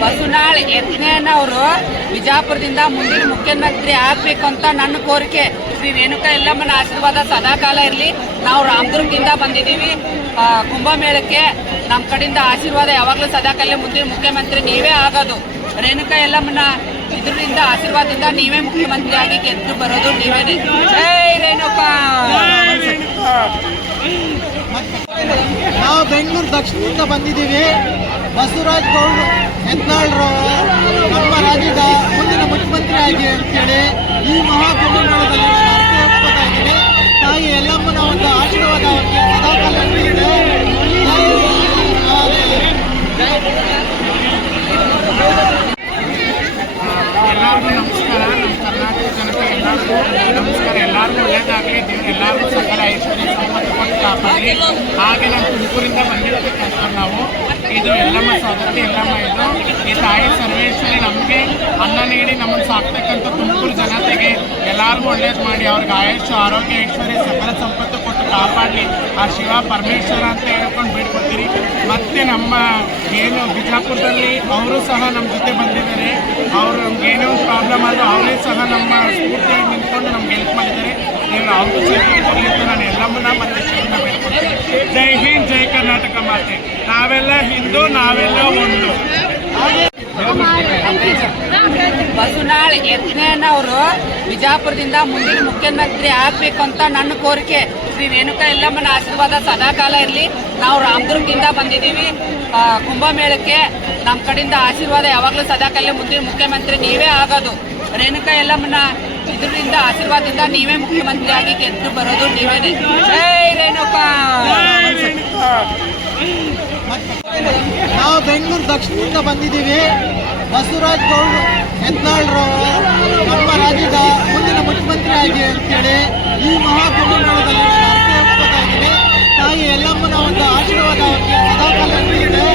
ಬಸವನಾಳ್ ಯತ್ನೇನವರು ಬಿಜಾಪುರದಿಂದ ಮುಂದಿನ ಮುಖ್ಯಮಂತ್ರಿ ಆಗ್ಬೇಕು ಅಂತ ನನ್ನ ಕೋರಿಕೆ. ಶ್ರೀ ರೇಣುಕಾ ಯಲ್ಲಮ್ಮನ ಆಶೀರ್ವಾದ ಸದಾಕಾಲ ಇರಲಿ. ನಾವು ರಾಮದುರ್ಗದಿಂದ ಬಂದಿದ್ದೀವಿ ಕುಂಭಮೇಳಕ್ಕೆ. ನಮ್ಮ ಕಡೆಯಿಂದ ಆಶೀರ್ವಾದ ಯಾವಾಗಲೂ ಸದಾಕಾಲ ಮುಂದಿನ ಮುಖ್ಯಮಂತ್ರಿ ನೀವೇ ಆಗೋದು. ರೇಣುಕಾ ಯಲ್ಲಮ್ಮನ ಇದರಿಂದ ಆಶೀರ್ವಾದದಿಂದ ನೀವೇ ಮುಖ್ಯಮಂತ್ರಿ ಆಗಿ ಗೆದ್ದು ಬರೋದು ನೀವೇನೆ. ಜೈ ರೇಣುಕಾ. ನಾವು ಬೆಂಗಳೂರು ದಕ್ಷಿಣದಿಂದ ಬಂದಿದ್ದೀವಿ. ಬಸವರಾಜ್ ಗೌಡ ಯತ್ನಾಳ್ರು ನಮ್ಮ ರಾಜ್ಯದ ಮುಂದಿನ ಮುಖ್ಯಮಂತ್ರಿ ಆಗಿ ಅಂತೇಳಿ ಈ ಮಹಾಕುಂಭಮೇಳದಲ್ಲಿ ನಾನು ಅರ್ಥ ಒಪ್ಕೋತಾ ಇದ್ದೀನಿ. ತಾಯಿ ಯಲ್ಲಮ್ಮನ ಒಂದು ಆಶೀರ್ವಾದ ಅವರಿಗೆ ಸದಾಕಾಲ ಇದೆ. ಎಲ್ಲರಿಗೂ ನಮಸ್ಕಾರ. ನಮ್ಮ ಕರ್ನಾಟಕ ಜನತೆ ಎಲ್ಲರಿಗೂ ನಮಸ್ಕಾರ. ಎಲ್ಲರಿಗೂ ಒಳ್ಳೇದಾಗಲಿ. ದೇವ್ರು ಎಲ್ಲರಿಗೂ ಸಕಲ ಐಶ್ವರ್ಯ ಸಂಪತ್ತು ಕೊಟ್ಟು ಕಾಪಾಡಲಿ. ಹಾಗೆ ನಮ್ಮ ತುಮಕೂರಿಂದ ಬಂದಿರತಕ್ಕಂಥ ನಾವು ಇದು ಯಲ್ಲಮ್ಮ ಸೋದರತಿ ಯಲ್ಲಮ್ಮ. ಇದು ಈ ತಾಯಿ ಸರ್ವೇಶ್ವರಿ ನಮಗೆ ಅನ್ನ ನೀಡಿ ನಮ್ಮನ್ನು ಸಾಕ್ತಕ್ಕಂಥ ತುಮಕೂರು ಜನತೆಗೆ ಎಲ್ಲರಿಗೂ ಒಳ್ಳೇದು ಮಾಡಿ ಅವ್ರಿಗೆ ಆಯುಷ್ಯ ಆರೋಗ್ಯ ಐಶ್ವರ್ಯ ಸಕಲ ಸಂಪತ್ತು ಕೊಟ್ಟು ಕಾಪಾಡಲಿ. ಆ ಶಿವ ಪರಮೇಶ್ವರ ಅಂತ ಹೇಳ್ಕೊಂಡು ಬೇಡ್ಕೊತೀರಿ. ಮತ್ತು ನಮ್ಮ ಏನು ಬಿಜಾಪುರದಲ್ಲಿ ಅವರು ಸಹ ನಮ್ಮ ಜೊತೆ ಬಂದಿದ್ದಾರೆ. ಅವರು ನಮ್ಗೆ ಏನೋ ಒಂದು ಪ್ರಾಬ್ಲಮ್ ಆದರೂ ಅವರೇ ಸಹ ನಮ್ಮ ಸ್ಫೂರ್ತಿಯಾಗಿ ನಿಂತ್ಕೊಂಡು ನಮ್ಗೆ ಹೆಲ್ಪ್ ಮಾಡಿದ್ದಾರೆ. ನೀವು ಅವ್ರಿಗೂ ಚೆನ್ನಾಗಿ ನಾನು ಎಲ್ಲಮ್ಮನ ಮತ್ತು ಶಿವನ ಬೇಡ್ಕೊಡ್ತೀನಿ. ಜೈ ಹಿಂದ್, ಜೈ ಕರ್ನಾಟಕ ಮಾತೆ. ನಾವೆಲ್ಲ ಹಿಂದೂ, ನಾವೆಲ್ಲ ಒಂದು. ಬಸವನಾಳ್ ಯತ್ನೇನವರು ಬಿಜಾಪುರದಿಂದ ಮುಂದಿನ ಮುಖ್ಯಮಂತ್ರಿ ಆಗ್ಬೇಕು ಅಂತ ನನ್ನ ಕೋರಿಕೆ. ಶ್ರೀ ರೇಣುಕಾ ಯಲ್ಲಮ್ಮನ ಆಶೀರ್ವಾದ ಸದಾಕಾಲ ಇರಲಿ. ನಾವು ರಾಮದುರ್ಗದಿಂದ ಬಂದಿದ್ದೀವಿ ಕುಂಭಮೇಳಕ್ಕೆ. ನಮ್ಮ ಕಡೆಯಿಂದ ಆಶೀರ್ವಾದ ಯಾವಾಗಲೂ ಸದಾಕಾಲ ಮುಂದಿನ ಮುಖ್ಯಮಂತ್ರಿ ನೀವೇ ಆಗೋದು. ರೇಣುಕಾ ಯಲ್ಲಮ್ಮನ ಇದರಿಂದ ಆಶೀರ್ವಾದದಿಂದ ನೀವೇ ಮುಖ್ಯಮಂತ್ರಿ ಆಗಿ ಗೆದ್ದು ಬರೋದು ನೀವೇನೆ. ಜೈ ರೇಣುಕಾ. ನಾವು ಬೆಂಗಳೂರು ದಕ್ಷಿಣದಿಂದ ಬಂದಿದ್ದೀವಿ. ಬಸವರಾಜ್ ಗೌಡ ಯತ್ನಾಳ್ರು ನಮ್ಮ ರಾಜ್ಯದ ಮುಂದಿನ ಮುಖ್ಯಮಂತ್ರಿ ಆಗಿ ಅಂತೇಳಿ ಈ ಮಹಾಕುಂಭಮೇಳದಲ್ಲಿ ನಾನು ಅರ್ಥ ಒಪ್ಕೋತಾ ಇದ್ದೀನಿ. ತಾಯಿ ಯಲ್ಲಮ್ಮನ ಒಂದು ಆಶೀರ್ವಾದ ಅವರಿಗೆ ಸದಾಕಾಲ ಇದೆ.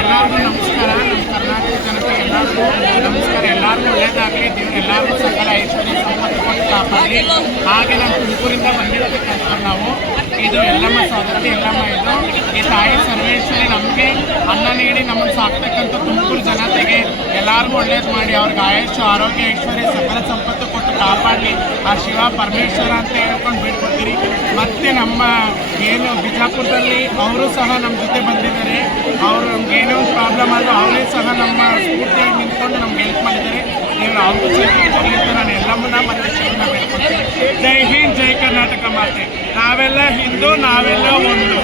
ಎಲ್ಲರಿಗೂ ನಮಸ್ಕಾರ. ನಮ್ಮ ಕರ್ನಾಟಕ ಜನತೆ ಎಲ್ಲರಿಗೂ ನಮಸ್ಕಾರ. ಎಲ್ಲರಿಗೂ ಒಳ್ಳೇದಾಗಲಿ. ದೇವ್ರು ಎಲ್ಲರಿಗೂ ಸಕಲ ಐಶ್ವರ್ಯ ಸಂಪತ್ತು ಕೊಟ್ಟು ಕಾಪಾಡಲಿ. ಹಾಗೆ ನಮ್ಮ ತುಮಕೂರಿಂದ ಬಂದಿರತಕ್ಕಂಥ ನಾವು ಇದು ಯಲ್ಲಮ್ಮ ಸೋದರತಿ ಯಲ್ಲಮ್ಮ. ಇದು ಈ ತಾಯಿ ಸರ್ವೇಶ್ವರಿ ನಮಗೆ ಅನ್ನ ನೀಡಿ ನಮ್ಮನ್ನು ಸಾಕ್ತಕ್ಕಂಥ ತುಮಕೂರು ಜನತೆಗೆ ಎಲ್ಲರಿಗೂ ಒಳ್ಳೇದು ಮಾಡಿ ಅವ್ರಿಗೆ ಆಯುಷ್ಯ ಆರೋಗ್ಯ ಐಶ್ವರ್ಯ ಸಕಲ ಸಂಪತ್ತು ಕೊಟ್ಟು ಕಾಪಾಡಲಿ. ಆ ಶಿವ ಪರಮೇಶ್ವರ ಅಂತ ಹೇಳ್ಕೊಂಡು ಬೇಡ್ಕೊತೀರಿ. ಮತ್ತು ನಮ್ಮ ಏನು ಬಿಜಾಪುರದಲ್ಲಿ ಅವರು ಸಹ ನಮ್ಮ ಜೊತೆ ಬಂದಿದ್ದಾರೆ. ಅವರು ನಮ್ಗೆ ಏನೋ ಒಂದು ಪ್ರಾಬ್ಲಮ್ ಆದರೂ ಅವರೇ ಸಹ ನಮ್ಮ ಸ್ಫೂರ್ತಿಯಾಗಿ ನಿಂತ್ಕೊಂಡು ನಮ್ಗೆ ಹೆಲ್ಪ್ ಮಾಡಿದ್ದಾರೆ. ನೀವು ಅವ್ರಿಗೂ ಚೆನ್ನಾಗಿ ನಾನು ಎಲ್ಲಮ್ಮನ ಮತ್ತು ಶಿವನ ಬೇಡ್ಕೊಡ್ತೀನಿ. ಜೈ ಹಿಂದ್, ಜೈ ಕರ್ನಾಟಕ ಮಾತೆ. ನಾವೆಲ್ಲ ಹಿಂದೂ, ನಾವೆಲ್ಲ ಒಂದು.